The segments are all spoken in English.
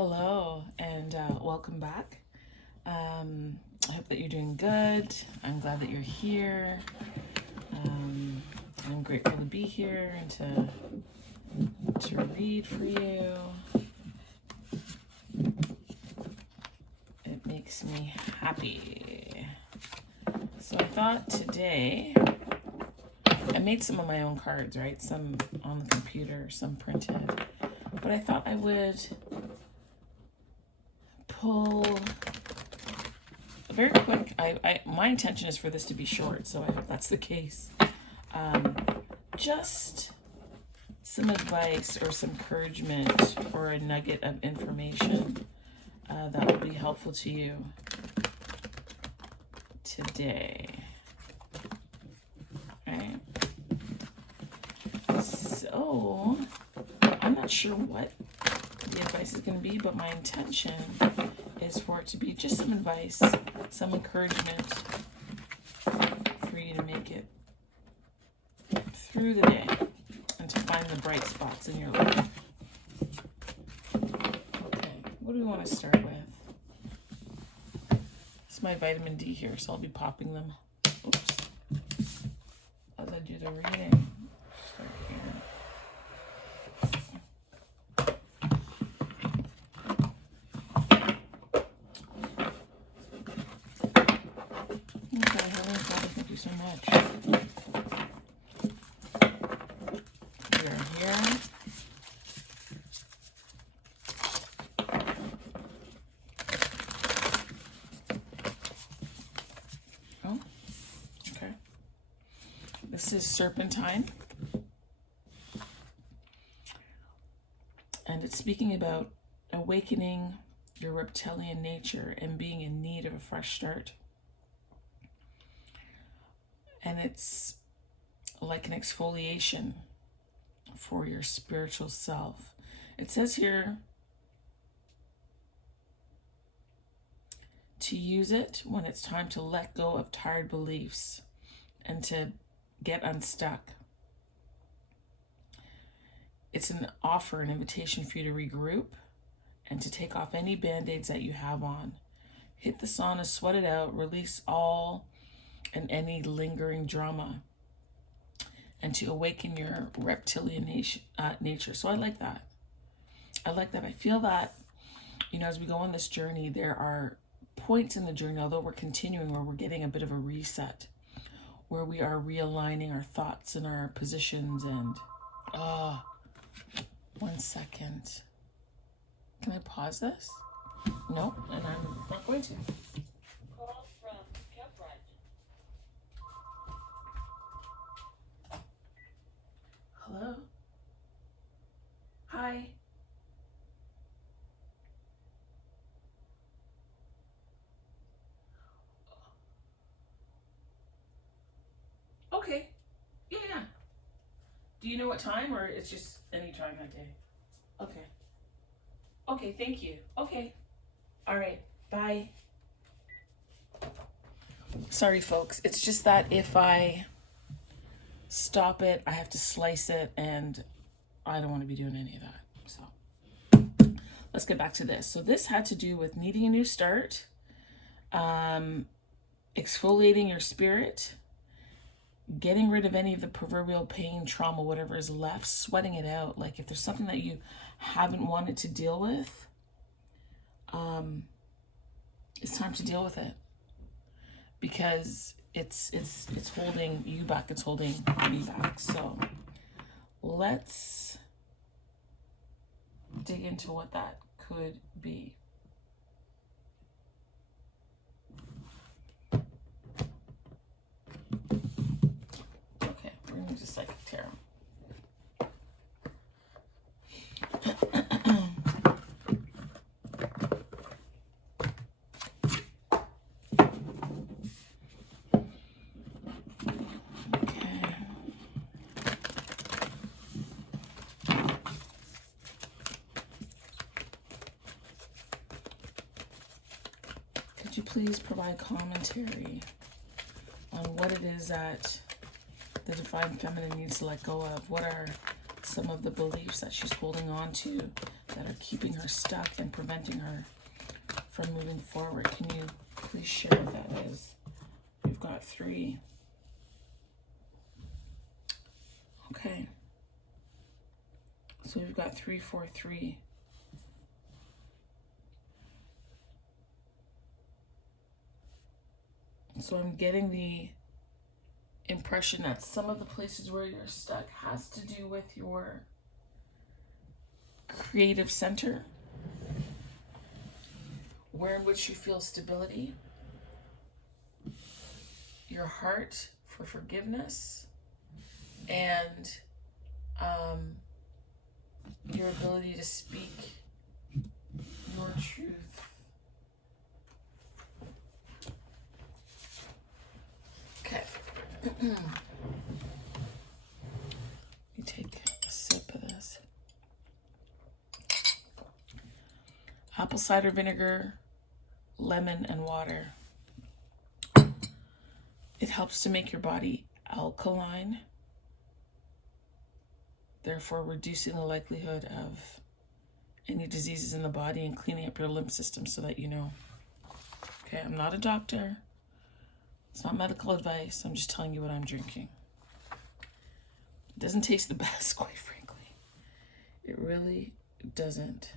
Hello and welcome back. I hope that you're doing good. I'm glad that you're here. I'm grateful to be here and to read for you. It makes me happy. So I thought today, I made some of my own cards, right? Some on the computer, some printed. But I thought I would pull a very quick, my intention is for this to be short, so I hope that's the case. Just some advice or some encouragement or a nugget of information that will be helpful to you today. Right? So, I'm not sure what the advice is going to be, but my intention is for it to be just some advice, some encouragement for you to make it through the day and to find the bright spots in your life. Okay, what do we want to start with? It's my vitamin D here, so I'll be popping them. Oops. As I do the reading. Start here. Okay, Heavenly Father, thank you so much. We are here. Oh, okay. This is Serpentine. And it's speaking about awakening your reptilian nature and being in need of a fresh start. And it's like an exfoliation for your spiritual self. It says here to use it when it's time to let go of tired beliefs and to get unstuck. It's an offer, an invitation for you to regroup and to take off any band-aids that you have on. Hit the sauna, sweat it out, release all and any lingering drama, and to awaken your reptilian nature. So I like that. I feel that, as we go on this journey, there are points in the journey, although we're continuing, where we're getting a bit of a reset, where we are realigning our thoughts and our positions. And 1 second. Can I pause this? No, and I'm not going to. Call from Keprit. Hello? Hi. Okay. Yeah. Do you know what time, or it's just any time that day? Okay. Okay, thank you. Okay. All right. Bye. Sorry, folks. It's just that if I stop it, I have to slice it, and I don't want to be doing any of that. So let's get back to this. So this had to do with needing a new start, exfoliating your spirit, getting rid of any of the proverbial pain, trauma, whatever is left, sweating it out. Like if there's something that you haven't wanted to deal with, it's time to deal with it, because it's holding you back. It's holding me back. So let's dig into what that could be. Okay, we're going to use a psychic tarot. Could you please provide commentary on what it is that the Divine Feminine needs to let go of? What are some of the beliefs that she's holding on to that are keeping her stuck and preventing her from moving forward. Can you please share what that is? We've got 3. Okay. So we've got 3, 4, 3. So I'm getting the impression that some of the places where you're stuck has to do with your creative center, where in which you feel stability, your heart for forgiveness, and your ability to speak your truth. Okay. Let me take a sip of this. Apple cider vinegar, lemon, and water. It helps to make your body alkaline, therefore reducing the likelihood of any diseases in the body and cleaning up your lymph system so that you know. Okay, I'm not a doctor. It's not medical advice. I'm just telling you what I'm drinking. It doesn't taste the best, quite frankly. It really doesn't.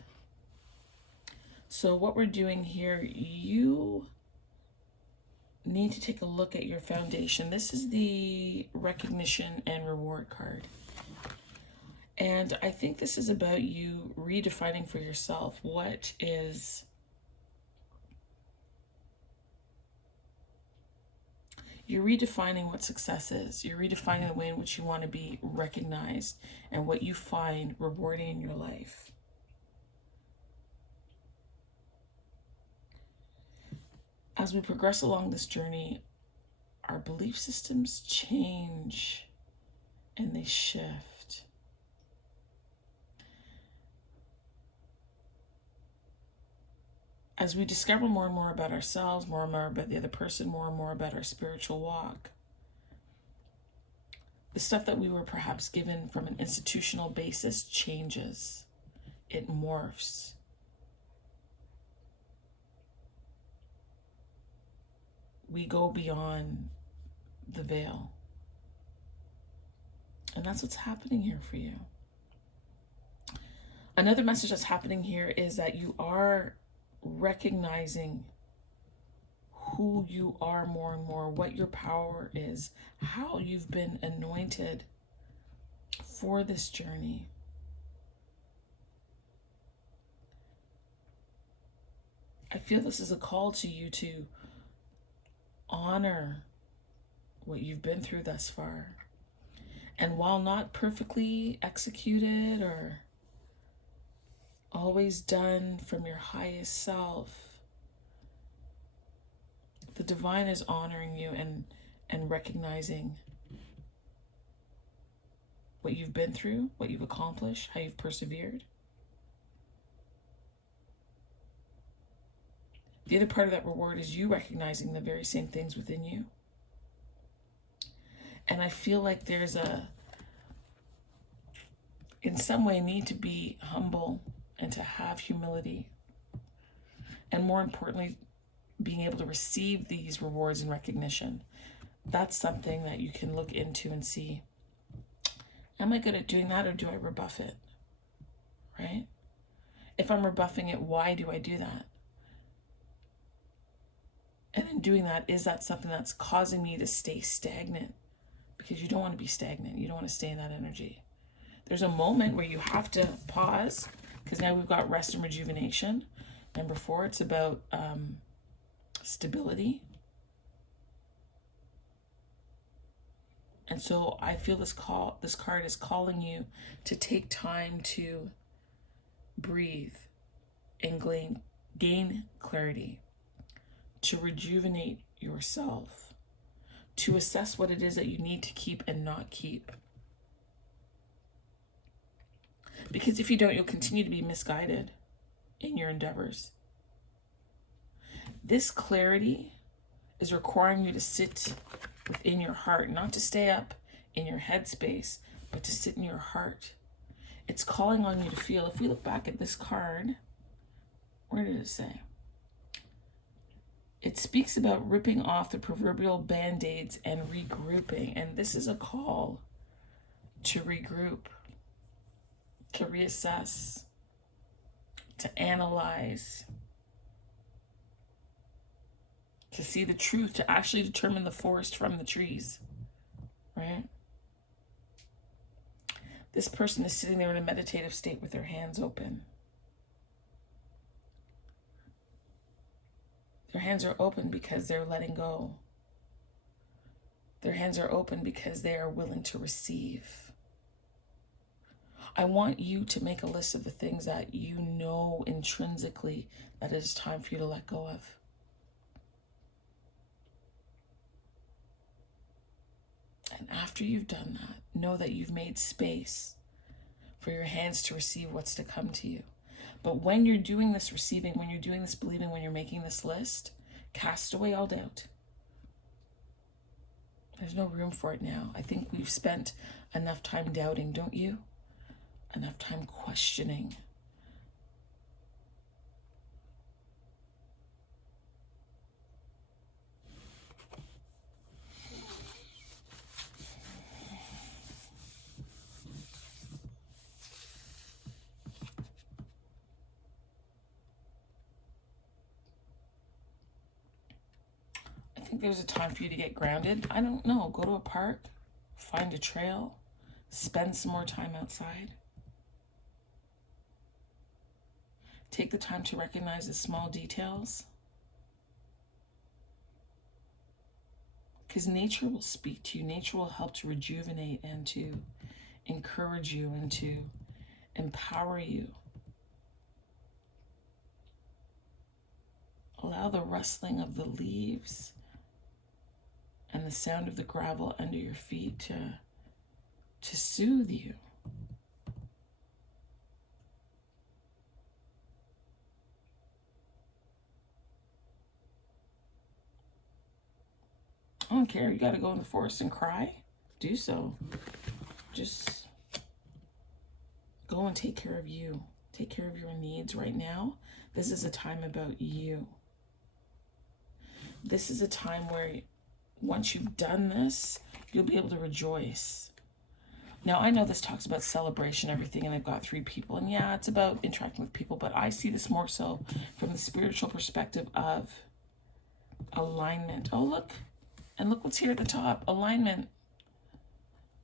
So what we're doing here, you need to take a look at your foundation. This is the recognition and reward card. And I think this is about you redefining for yourself what is you're redefining what success is. You're redefining the way in which you want to be recognized and what you find rewarding in your life. As we progress along this journey, our belief systems change and they shift. As we discover more and more about ourselves, more and more about the other person, more and more about our spiritual walk, the stuff that we were perhaps given from an institutional basis changes. It morphs. We go beyond the veil. And that's what's happening here for you. Another message that's happening here is that you are recognizing who you are more and more, what your power is, how you've been anointed for this journey. I feel this is a call to you to honor what you've been through thus far. And while not perfectly executed or always done from your highest self, the divine is honoring you and recognizing what you've been through, what you've accomplished, how you've persevered. The other part of that reward is you recognizing the very same things within you. And I feel like there's in some way, need to be humble and to have humility. And more importantly, being able to receive these rewards and recognition. That's something that you can look into and see. Am I good at doing that, or do I rebuff it? Right? If I'm rebuffing it, why do I do that? And in doing that, is that something that's causing me to stay stagnant? Because you don't want to be stagnant. You don't want to stay in that energy. There's a moment where you have to pause, because now we've got rest and rejuvenation. Number 4, it's about stability. And so I feel this card is calling you to take time to breathe and gain clarity, to rejuvenate yourself, to assess what it is that you need to keep and not keep. Because if you don't, you'll continue to be misguided in your endeavors. This clarity is requiring you to sit within your heart, not to stay up in your head space, but to sit in your heart It's calling on you to feel. If we look back at this card, where did it say? It speaks about ripping off the proverbial band-aids and regrouping. And this is a call to regroup, to reassess, to analyze, to see the truth, to actually determine the forest from the trees, right? This person is sitting there in a meditative state with their hands open. Their hands are open because they're letting go. Their hands are open because they are willing to receive. I want you to make a list of the things that you know intrinsically that it is time for you to let go of. And after you've done that, know that you've made space for your hands to receive what's to come to you. But when you're doing this receiving, when you're doing this believing, when you're making this list, cast away all doubt. There's no room for it now. I think we've spent enough time doubting, don't you? Enough time questioning. I think there's a time for you to get grounded. I don't know. Go to a park, find a trail, spend some more time outside. Take the time to recognize the small details. Because nature will speak to you. Nature will help to rejuvenate and to encourage you and to empower you. Allow the rustling of the leaves and the sound of the gravel under your feet to soothe you. I don't care. You got to go in the forest and cry. Do so. Just go and take care of you. Take care of your needs right now. This is a time about you. This is a time where once you've done this, you'll be able to rejoice. Now, I know this talks about celebration, everything, and they've got 3 people. And yeah, it's about interacting with people, but I see this more so from the spiritual perspective of alignment. Oh, look. And look what's here at the top. Alignment.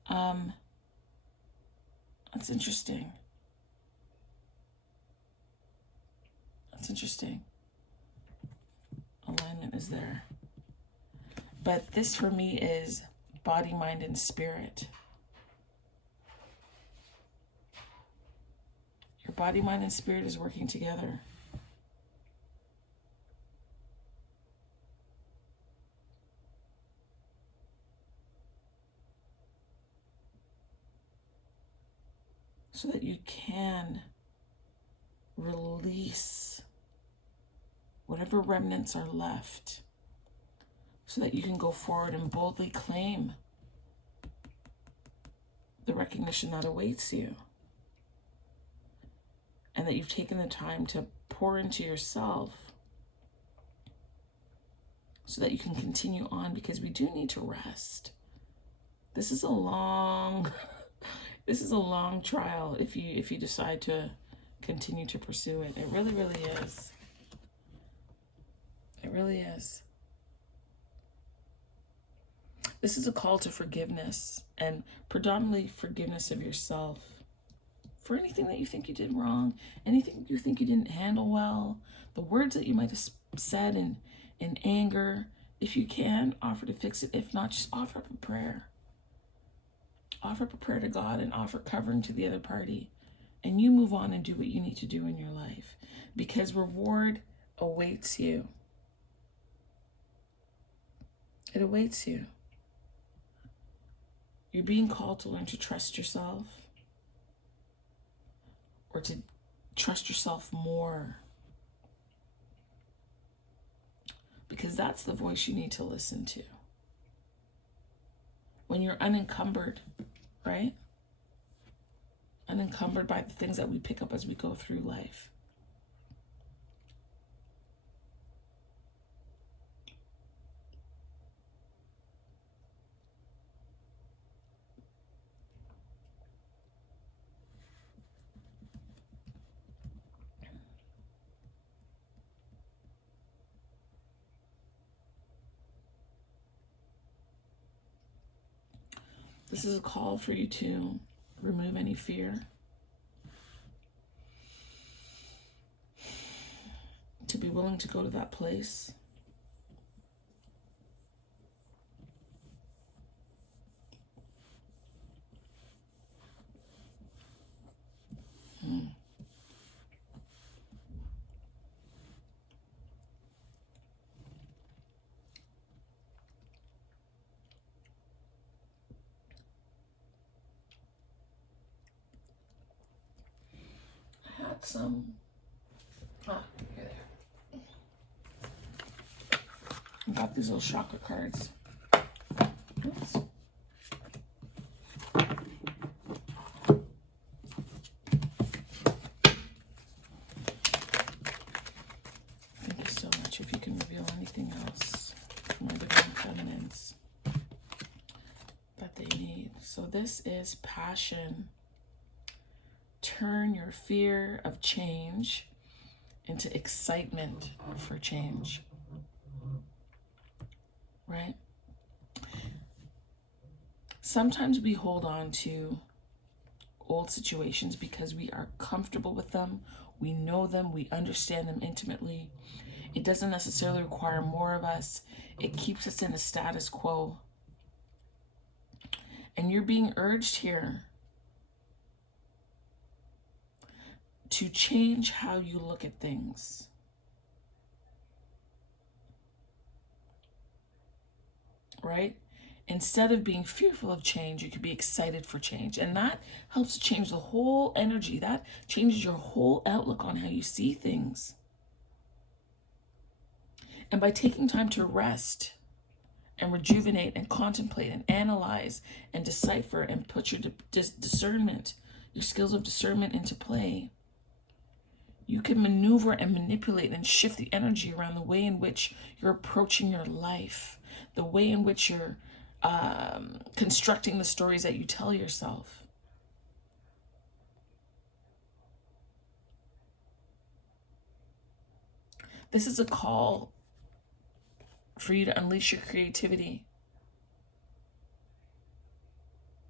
That's interesting. That's interesting. Alignment is there. But this for me is body, mind, and spirit. Your body, mind, and spirit is working together. So that you can release whatever remnants are left, so that you can go forward and boldly claim the recognition that awaits you, and that you've taken the time to pour into yourself so that you can continue on, because we do need to rest. This is a long trial if you decide to continue to pursue it. It really, really is. It really is. This is a call to forgiveness, and predominantly forgiveness of yourself for anything that you think you did wrong, anything you think you didn't handle well, the words that you might have said in anger. If you can, offer to fix it. If not, just offer up a prayer. Offer up a prayer to God and offer covering to the other party. And you move on and do what you need to do in your life, because reward awaits you. It awaits you. You're being called to learn to trust yourself, or to trust yourself more, because that's the voice you need to listen to. When you're unencumbered, right? unencumbered by the things that we pick up as we go through life. This is a call for you to remove any fear, to be willing to go to that place some. Here they are. I got these little chakra cards. Oops. Thank you so much. If you can reveal anything else from my divine feminines that they need. So this is passion. Turn your fear of change into excitement for change. Right? Sometimes we hold on to old situations because we are comfortable with them. We know them. We understand them intimately. It doesn't necessarily require more of us. It keeps us in a status quo. And you're being urged here to change how you look at things. Right? Instead of being fearful of change, you could be excited for change. And that helps to change the whole energy. That changes your whole outlook on how you see things. And by taking time to rest and rejuvenate and contemplate and analyze and decipher and put your discernment, your skills of discernment into play, you can maneuver and manipulate and shift the energy around the way in which you're approaching your life, the way in which you're constructing the stories that you tell yourself. This is a call for you to unleash your creativity,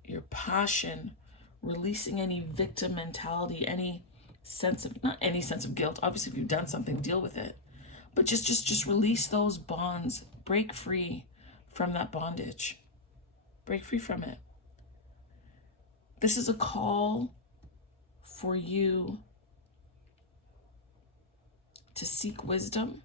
your passion, releasing any victim mentality, any sense of, not any sense of guilt. Obviously, if you've done something, deal with it. But just release those bonds. Break free from that bondage. Break free from it. This is a call for you to seek wisdom,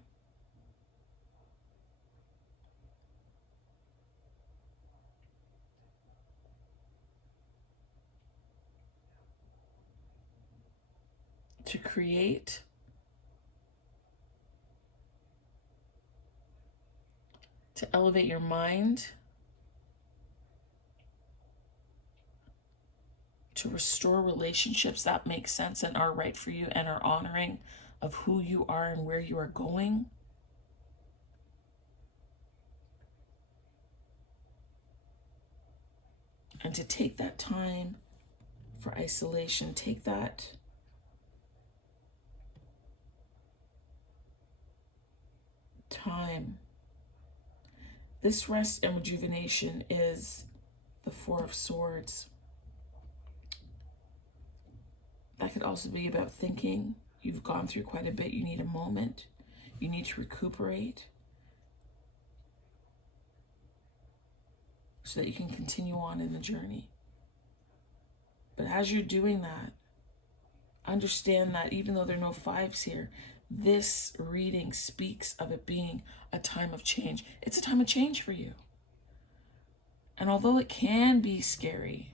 to create, to elevate your mind, to restore relationships that make sense and are right for you and are honoring of who you are and where you are going. And to take that time for isolation, take that time. This rest and rejuvenation is the Four of Swords. That could also be about thinking. You've gone through quite a bit. You need a moment. You need to recuperate so that you can continue on in the journey. But as you're doing that, understand that even though there are no fives here, this reading speaks of it being a time of change. It's a time of change for you. And although it can be scary,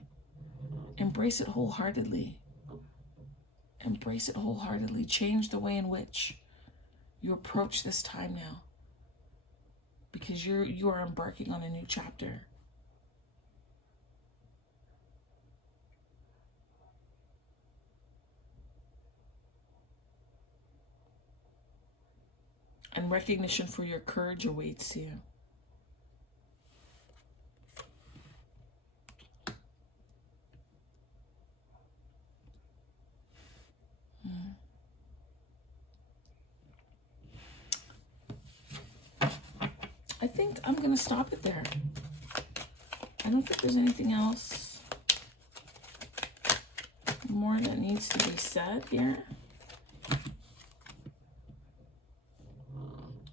embrace it wholeheartedly. Embrace it wholeheartedly. Change the way in which you approach this time now, because you are embarking on a new chapter. And recognition for your courage awaits you. I think I'm going to stop it there. I don't think there's anything else more that needs to be said here.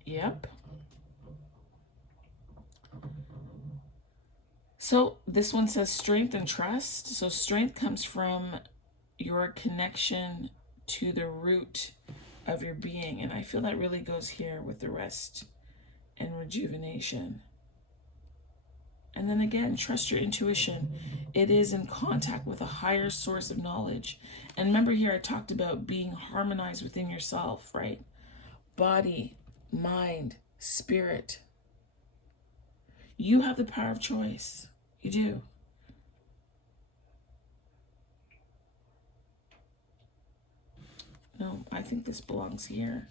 Yep. So this one says strength and trust. So strength comes from your connection to the root of your being. And I feel that really goes here with the rest and rejuvenation. And then again, trust your intuition. It is in contact with a higher source of knowledge. And remember here, I talked about being harmonized within yourself, right? Body, mind, spirit. You have the power of choice. You do. No, I think this belongs here.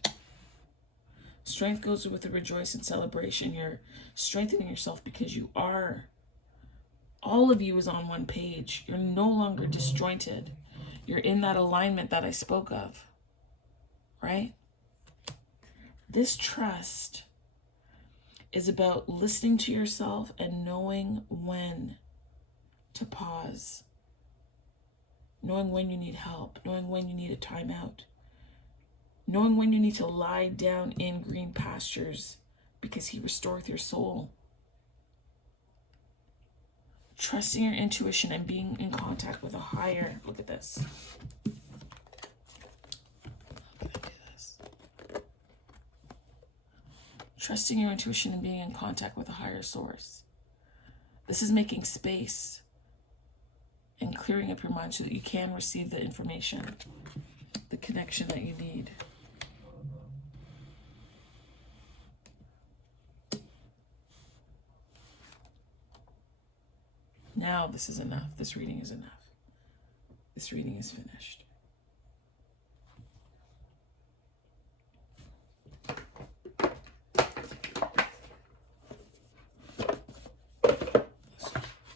Strength goes with the rejoice and celebration. You're strengthening yourself because you are. All of you is on one page. You're no longer disjointed. You're in that alignment that I spoke of, right? This trust is about listening to yourself and knowing when to pause, knowing when you need help, knowing when you need a timeout, knowing when you need to lie down in green pastures because he restoreth your soul. Trusting your intuition and being in contact with a higher, look at this. How can I do this? Trusting your intuition and being in contact with a higher source. This is making space and clearing up your mind so that you can receive the information, the connection that you need. Now this is enough. This reading is enough. This reading is finished.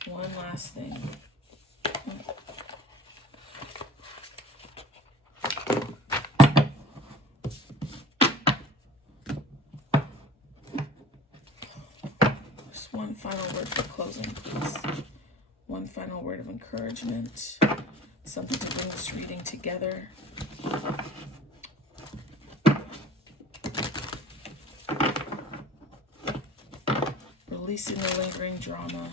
One last thing. Just one final word for closing, please. One final word of encouragement, something to bring this reading together. Releasing the lingering drama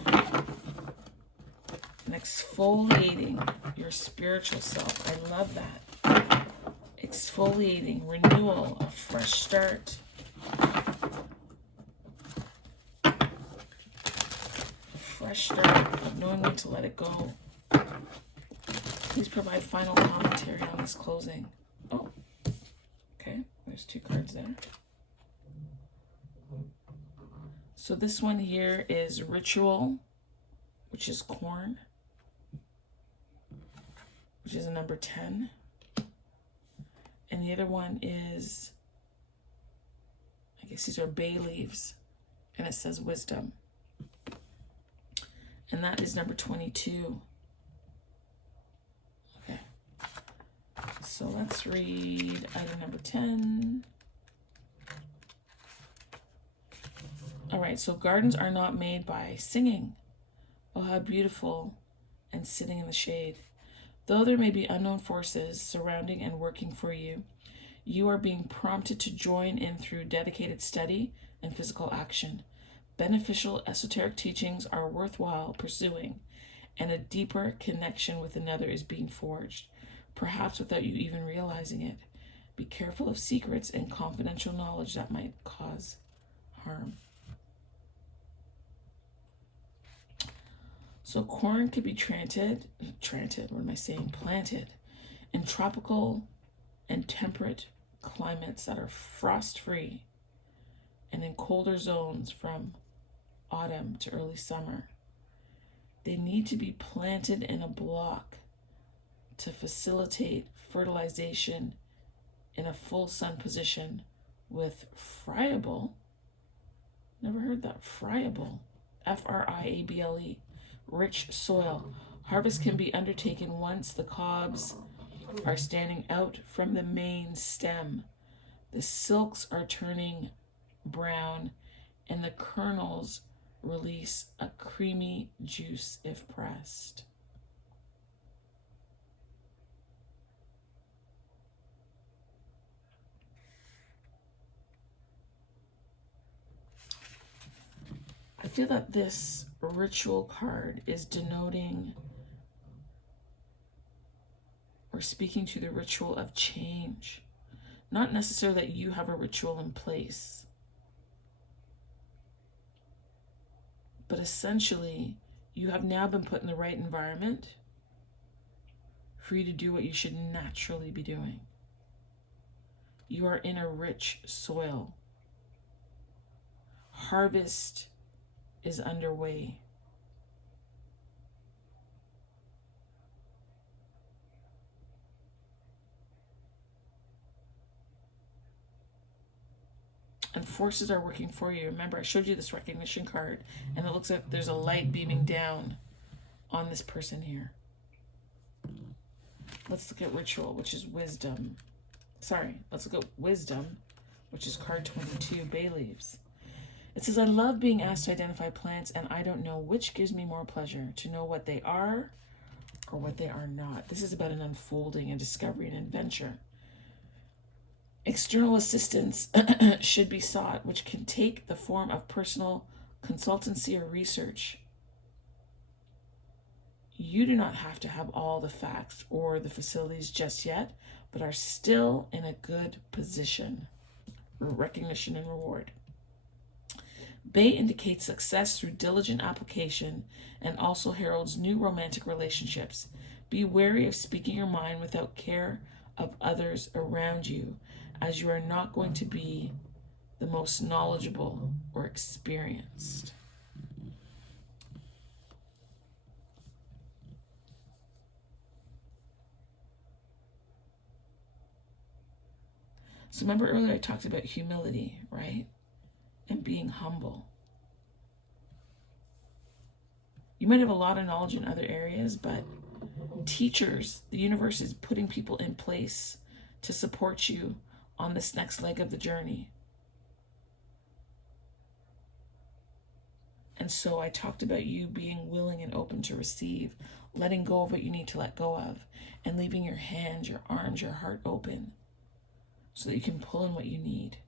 and exfoliating your spiritual self. I love that. Exfoliating, renewal, a fresh start. Fresh start of knowing when to let it go. Please provide final commentary on this closing. Oh, okay. There's two cards there. So this one here is ritual, which is corn, which is a number 10. And the other one is, I guess these are bay leaves, and it says wisdom. And that is number 22. Okay. So let's read item number 10. All right, so gardens are not made by singing. Oh, how beautiful, and sitting in the shade. Though there may be unknown forces surrounding and working for you, you are being prompted to join in through dedicated study and physical action. Beneficial esoteric teachings are worthwhile pursuing, and a deeper connection with another is being forged, perhaps without you even realizing it. Be careful of secrets and confidential knowledge that might cause harm. So corn could be planted in tropical and temperate climates that are frost-free, and in colder zones from autumn to early summer. They need to be planted in a block to facilitate fertilization in a full sun position with friable. Never heard that. Friable. Friable. Rich soil. Harvest can be undertaken once the cobs are standing out from the main stem. The silks are turning brown, and the kernels release a creamy juice if pressed. I feel that this ritual card is denoting or speaking to the ritual of change. Not necessarily that you have a ritual in place, but essentially you have now been put in the right environment for you to do what you should naturally be doing. You are in a rich soil. Harvest is underway. And forces are working for you. Remember, I showed you this recognition card, and it looks like there's a light beaming down on this person here. Let's look at ritual, which is wisdom. Let's look at wisdom, which is card 22, bay leaves. It says, I love being asked to identify plants, and I don't know which gives me more pleasure, to know what they are or what they are not. This is about an unfolding, a discovery, an adventure. External assistance should be sought, which can take the form of personal consultancy or research. You do not have to have all the facts or the facilities just yet, but are still in a good position. Recognition and reward. Bay indicates success through diligent application and also heralds new romantic relationships. Be wary of speaking your mind without care of others around you, as you are not going to be the most knowledgeable or experienced. So remember earlier I talked about humility, right? And being humble. You might have a lot of knowledge in other areas, but teachers, the universe is putting people in place to support you on this next leg of the journey. And so I talked about you being willing and open to receive, letting go of what you need to let go of, and leaving your hands, your arms, your heart open so that you can pull in what you need.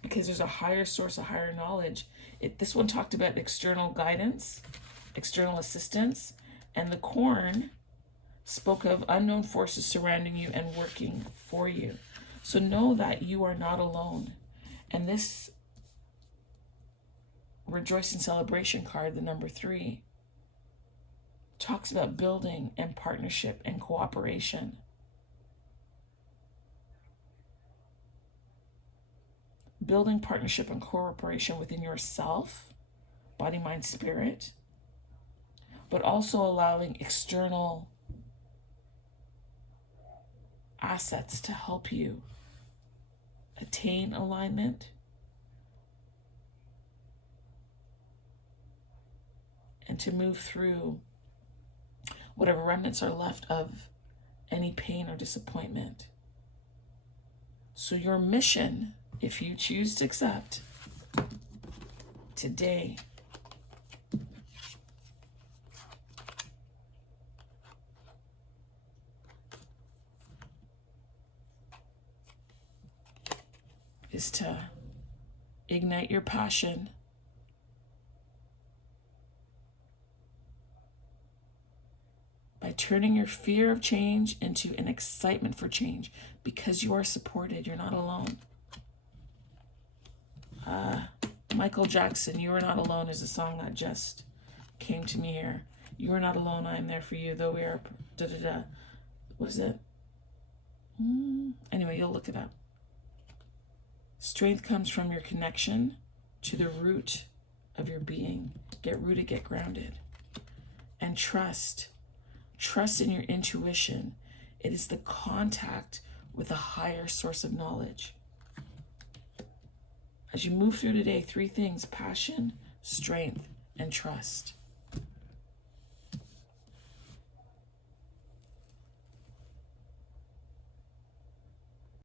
Because there's a higher source, a higher knowledge. This one talked about external guidance, external assistance, and the corn spoke of unknown forces surrounding you and working for you. So know that you are not alone. And this Rejoice and Celebration card, the number 3, talks about building and partnership and cooperation. Building partnership and cooperation within yourself, body, mind, spirit, but also allowing external assets to help you attain alignment and to move through whatever remnants are left of any pain or disappointment. So your mission, if you choose to accept today, is to ignite your passion, by turning your fear of change into an excitement for change, because you are supported. You're not alone. Michael Jackson, You Are Not Alone is a song that just came to me here. You are not alone, I am there for you, though we are da-da-da. Was it? Anyway, you'll look it up. Strength comes from your connection to the root of your being. Get rooted, get grounded. And trust. Trust in your intuition It is the contact with a higher source of knowledge. As you move through today, 3 things: passion, strength, and trust.